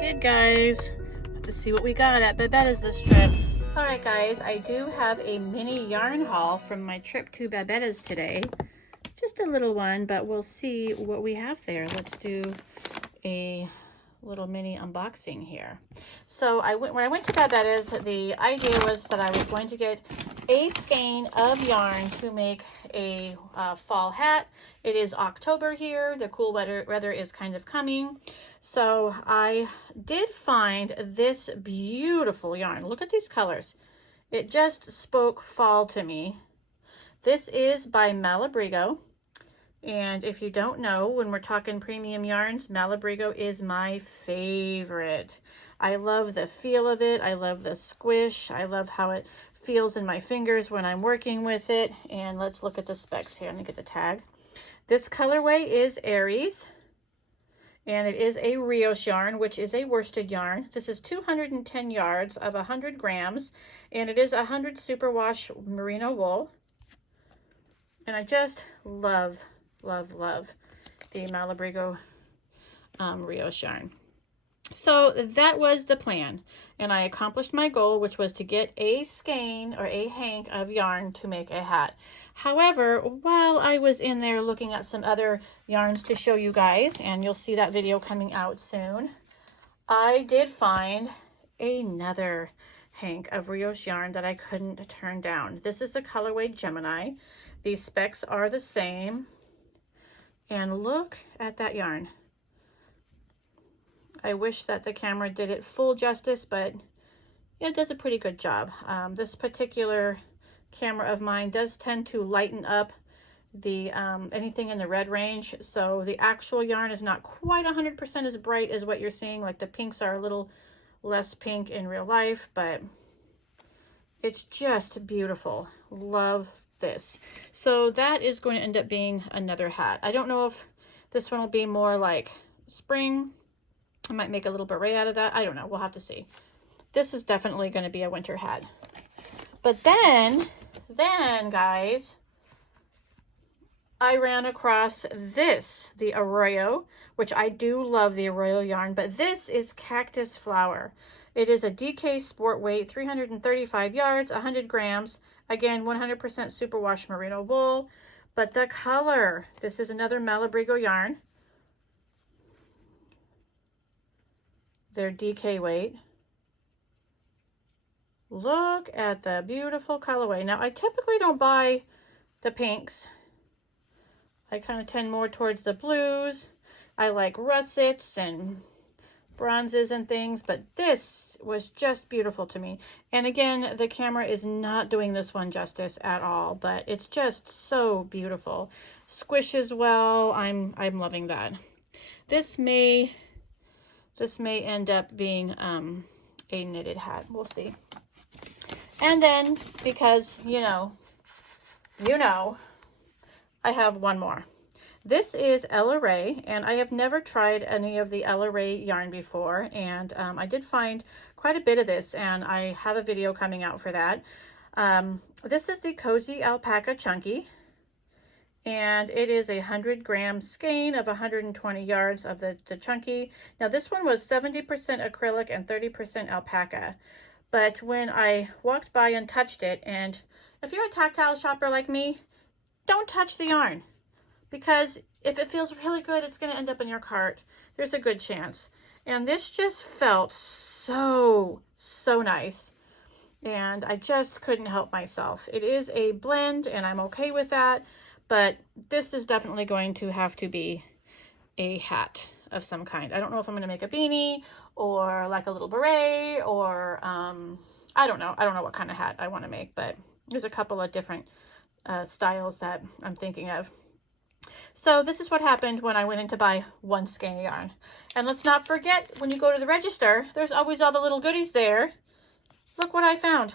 did, guys. Have to see what we got at Babetta's this trip. Alright guys, I do have a mini yarn haul from my trip to Babetta's today. Just a little one, but we'll see what we have there. Let's do a little mini unboxing here. So when I went to Babetta's, the idea was that I was going to get a skein of yarn to make a fall hat. It is October here. The cool weather is kind of coming. So I did find this beautiful yarn. Look at these colors. It just spoke fall to me. This is by Malabrigo. And if you don't know, when we're talking premium yarns, Malabrigo is my favorite. I love the feel of it. I love the squish. I love how it feels in my fingers when I'm working with it. And let's look at the specs here. Let me get the tag. This colorway is Aries. And it is a Rios yarn, which is a worsted yarn. This is 210 yards of 100 grams. And it is 100 superwash merino wool. And I just love the Malabrigo Rios yarn. So that was the plan, and I accomplished my goal, which was to get a skein or a hank of yarn to make a hat. However, while I was in there looking at some other yarns to show you guys, and you'll see that video coming out soon, I did find another hank of Rios yarn that I couldn't turn down. This is the colorway Gemini. These specs are the same. And look at that yarn. I wish that the camera did it full justice, but it does a pretty good job. This particular camera of mine does tend to lighten up the anything in the red range, so the actual yarn is not quite 100% as bright as what you're seeing. Like the pinks are a little less pink in real life, but it's just beautiful. Love this. So that is going to end up being another hat. I don't know if this one will be more like spring. I might make a little beret out of that. I don't know. We'll have to see. This is definitely going to be a winter hat. But then guys, I ran across this, the Arroyo, which I do love the Arroyo yarn, but this is Cactus Flower. It is a DK sport weight, 335 yards, 100 grams. Again, 100% superwash merino wool. But the color, this is another Malabrigo yarn. Their DK weight. Look at the beautiful colorway. Now, I typically don't buy the pinks. I kind of tend more towards the blues. I like russets and bronzes and things, but this was just beautiful to me. And again, the camera is not doing this one justice at all, but it's just so beautiful. Squishes well. I'm loving that. This may end up being a knitted hat. We'll see. And then, because you know, I have one more. This is Ella Rae, and I have never tried any of the Ella Rae yarn before, and I did find quite a bit of this, and I have a video coming out for that. This is the Cozy Alpaca Chunky, and it is a 100 gram skein of 120 yards of the Chunky. Now this one was 70% acrylic and 30% alpaca, but when I walked by and touched it, and if you're a tactile shopper like me, don't touch the yarn. Because if it feels really good, it's going to end up in your cart. There's a good chance. And this just felt so nice. And I just couldn't help myself. It is a blend, and I'm okay with that. But this is definitely going to have to be a hat of some kind. I don't know if I'm going to make a beanie or like a little beret or I don't know. I don't know what kind of hat I want to make. But there's a couple of different styles that I'm thinking of. So this is what happened when I went in to buy one skein of yarn. And let's not forget, when you go to the register, there's always all the little goodies there. Look what I found.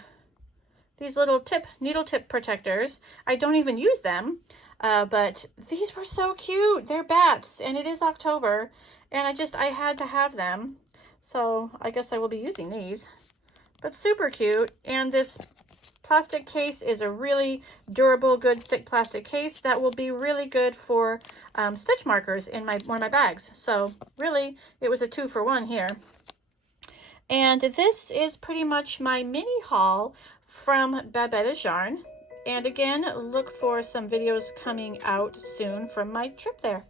These little needle tip protectors. I don't even use them, but these were so cute. They're bats, and it is October, and I had to have them. So I guess I will be using these. But super cute, and this plastic case is a really durable, good, thick plastic case that will be really good for stitch markers in one of my bags. So really, it was a 2-for-1 here. And this is pretty much my mini haul from Babetta's Yarn. And again, look for some videos coming out soon from my trip there.